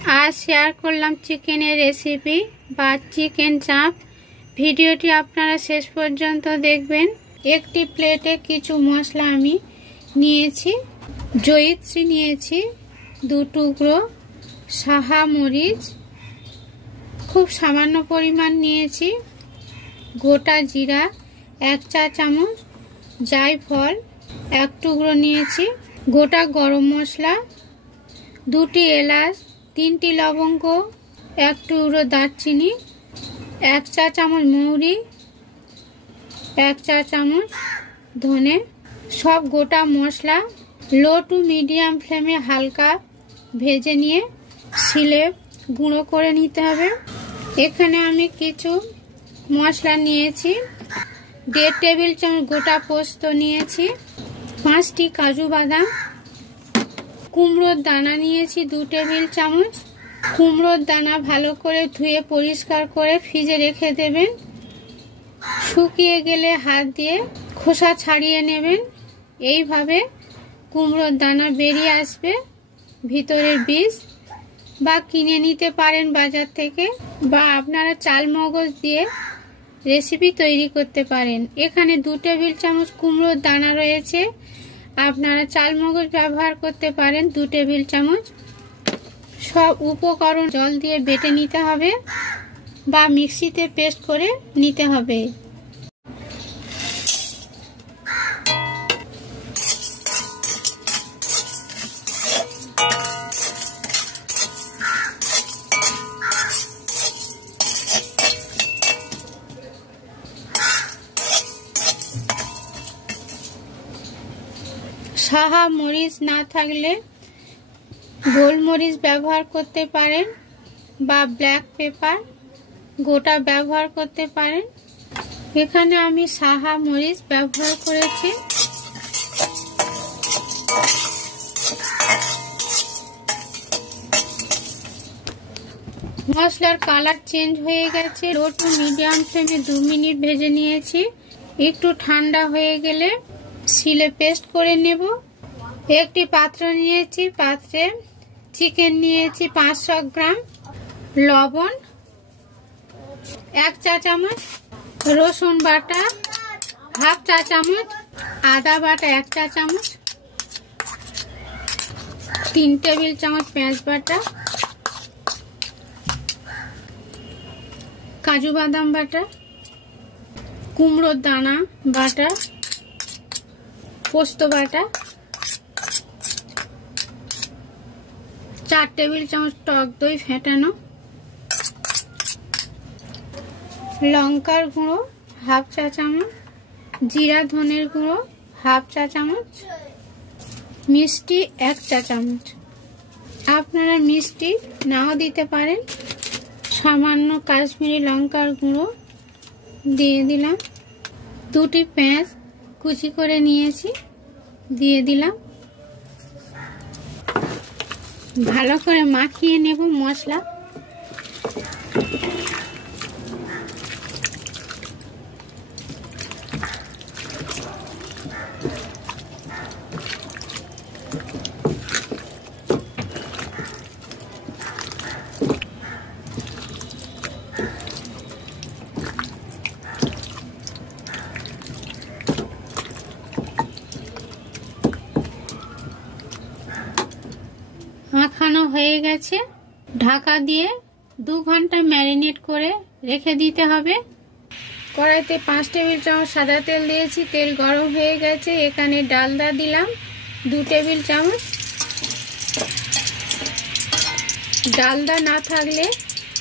आज share करलाम चिकेनेर recipe बा chicken चाप। भिडियोटी आपनारा शेष पर्यन्त देखबेन। एकटी प्लेटे किछु मशला आमी नियेछि। जयित्री नियेछि 2 टुकरो, साहा मरिच खूब सामान्य परिमाण नियेछि, गोटा जिरा 1 चा चामच, जायफल 1 टुकरो नियेछि, गोटा गरम मशला 2टी एलाच, 3टी लवंग, 1 टुकरो दारचिनी, 1 चा चामच मौरी, 1 चा चामच धने। सब गोटा मशला लो टू मीडियम फ्लेमे हालका भेजे निये शिले गुঁড়ো করে নিতে হবে। এখানে আমি কিছু মশলা নিয়েছি। 1.5 টেবিল চামচ গোটা পোস্ত নিয়েছি, 5টি কাজু বাদাম, কুমড়োর দানা নিয়েছি 2 টেবিল চামচ। কুমড়োর দানা ভালো করে ধুয়ে পরিষ্কার করে ফ্রিজে রেখে দেবেন। শুকিয়ে গেলে হাত দিয়ে খোসা ছাড়িয়ে নেবেন। এইভাবে কুমড়োর দানা বেরিয়ে আসবে ভিতরের বীজ। বা কিনে নিতে পারেন বাজার থেকে, বা আপনারা চাল মগজ দিয়ে রেসিপি তৈরি করতে পারেন। এখানে 2 টেবিল চামচ কুমড়োর দানা রয়েছে, আপনারা চাল মগজ ব্যবহার করতে পারেন 2 টেবিল চামচ। সব উপকরণ জল দিয়ে বেটে নিতে হবে বা মিক্সিতে পেস্ট করে নিতে হবে। সাহা মরিচ না থাকলে গোলমরিচ ব্যবহার করতে পারেন বা ব্ল্যাক পেপার গোটা ব্যবহার করতে পারেন। এখানে আমি সাহা মরিচ ব্যবহার করেছি। মশলার কালার চেঞ্জ হয়ে গেছে। লো টু মিডিয়াম ফ্লেমে 2 মিনিট ভেজে নিয়েছি। একটু ঠান্ডা হয়ে গেলে শিলে পেস্ট করে নেব। একটি পাত্র নিয়েছি, পাত্রে চিকেন নিয়েছি 500 গ্রাম, লবণ 1 চা চামচ, রসুন বাটা 1/2 চা চামচ, আদা বাটা 1 চা চামচ, 3 টেবিল চামচ পেঁয়াজ বাটা, কাজু বাদাম বাটা, কুমড়োর দানা বাটা, পোস্ত বাটা, 4 টেবিল চামচ টক দই ফেটানো, লঙ্কার গুঁড়ো 1/2 চা চামচ, জিরা ধনের গুঁড়ো 1/2 চা চামচ, মিষ্টি 1 চা চামচ। আপনারা মিষ্টি নাও দিতে পারেন। সামান্য কাশ্মীরি লঙ্কার গুঁড়ো দিয়ে দিলাম। 2টি পেঁয়াজ কুচি করে নিয়েছি, দিয়ে দিলাম। ভালো করে মাখিয়ে নেব মশলা। মাখানো হয়ে গেছে। ঢাকা দিয়ে 2 ঘন্টা ম্যারিনেট করে রেখে দিতে হবে। কড়াইতে 5 টেবিল চামচ সাদা তেল দিয়েছি। তেল গরম হয়ে গেছে। এখানে ডালদা দিলাম 2 টেবিল চামচ। ডালদা না থাকলে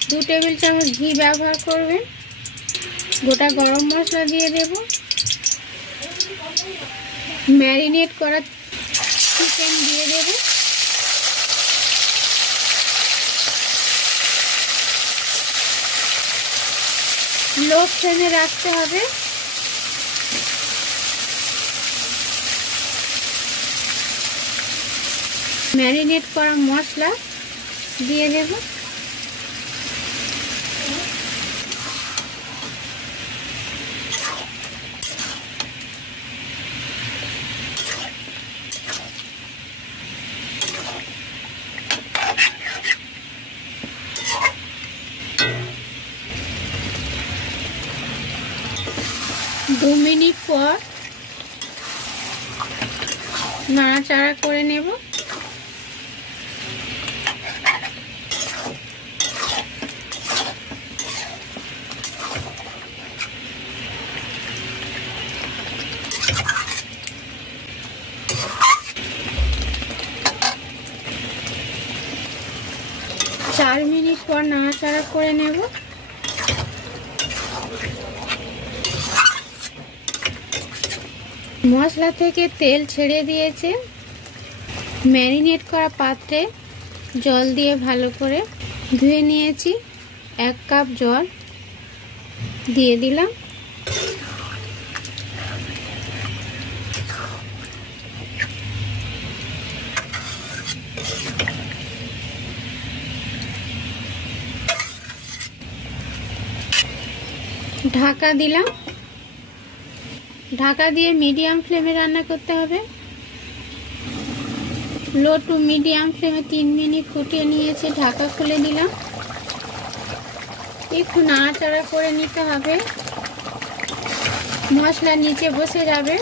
2 টেবিল চামচ ঘি ব্যবহার করবেন। গোটা গরম মশলা দিয়ে দেব। ম্যারিনেট করা চিকেন দিয়ে দেব। লো ফ্লেমে রাখতে হবে। ম্যারিনেট করা মশলা দিয়ে দেব। 2 মিনিট পর নাড়াচাড়া করে নেব। চার মিনিট পর নাড়াচাড়া করে নেব। মশলা থেকে তেল ছেড়ে দিয়েছে। ম্যারিনেট করা পাত্রে জল দিয়ে ভালো করে ধুয়ে নিয়েছি। 1 কাপ জল দিয়ে দিলাম। ঢাকা দিলাম। ঢাকা দিয়ে মিডিয়াম ফ্লেমে রান্না করতে হবে। লো টু মিডিয়াম ফ্লেমে 3 মিনিট ফুটিয়ে নিয়েছি। ঢাকা খুলে দিলাম। একটু নাড়াচাড়া করে নিতে হবে, মশলা নিচে বসে যাবে।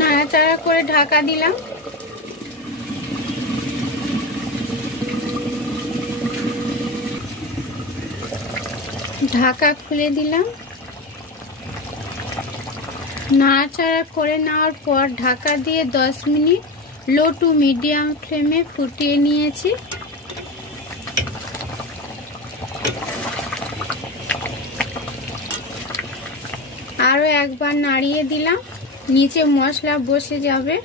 নাড়াচাড়া করে ঢাকা দিলাম। ঢাকা খুলে দিলাম। নাড়াচাড়া করে নেওয়ার পর ঢাকা দিয়ে 10 মিনিট লো টু মিডিয়াম ফ্লেমে ফুটিয়ে নিয়েছি। আরও একবার নাড়িয়ে দিলাম, নিচে মশলা বসে যাবে।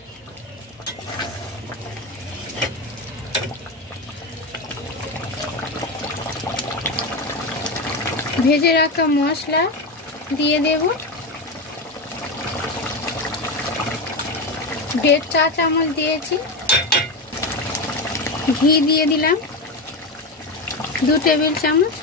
ভেজে রাখা মশলা দিয়ে দেব। 1.5 চা চামচ দিয়েছি। ঘি দিয়ে দিলাম 2 টেবিল চামচ।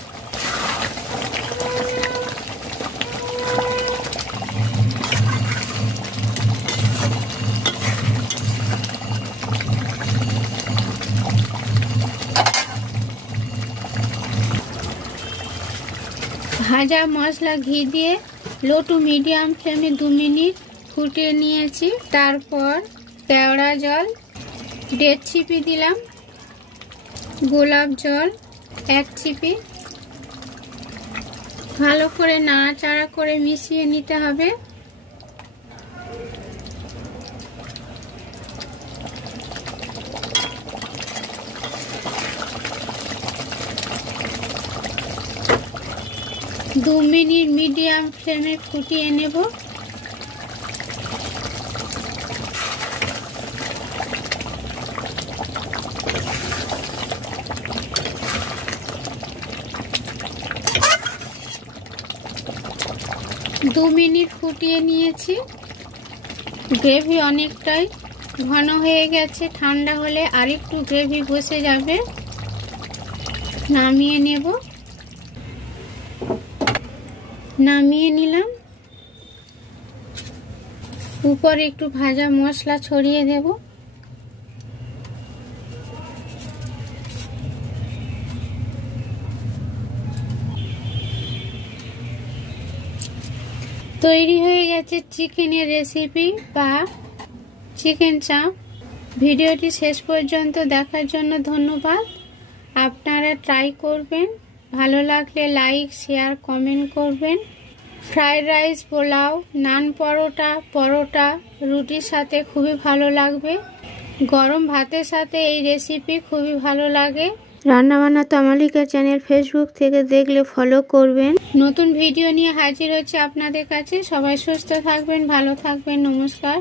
ভাজা মশলা ঘি দিয়ে লো টু মিডিয়াম ফ্লেমে 2 মিনিট ফুটিয়ে নিয়েছি। তারপর কেওড়া জল 1.5 ছিপি দিলাম। গোলাপ জল 1 ছিপি। ভালো করে নাড়াচাড়া করে মিশিয়ে নিতে হবে। দু মিনিট মিডিয়াম ফ্লেমে ফুটিয়ে নেব। দু মিনিট ফুটিয়ে নিয়েছি। গ্রেভি অনেকটাই ঘন হয়ে গেছে। ঠান্ডা হলে আরেকটু গ্রেভি বসে যাবে। নামিয়ে নেব। নামিয়ে নিলাম। উপরে একটু ভাজা মশলা ছড়িয়ে দেব। তৈরি হয়ে গেছে চিকেনের রেসিপি বা চিকেন চাপ। ভিডিওটি শেষ পর্যন্ত দেখার জন্য ধন্যবাদ। আপনারা ট্রাই করবেন। ভালো লাগলে লাইক, শেয়ার, কমেন্ট করবেন। ফ্রাইড রাইস, পোলাও, নান, পরোটা, রুটির সাথে খুবই ভালো লাগবে। গরম ভাতের সাথে এই রেসিপি খুবই ভালো লাগে। রান্নাবান্না তমালিকা চ্যানেল ফেসবুক থেকে দেখলে ফলো করবেন। নতুন ভিডিও নিয়ে হাজির হচ্ছে আপনাদের কাছে। সবাই সুস্থ থাকবেন, ভালো থাকবেন। নমস্কার।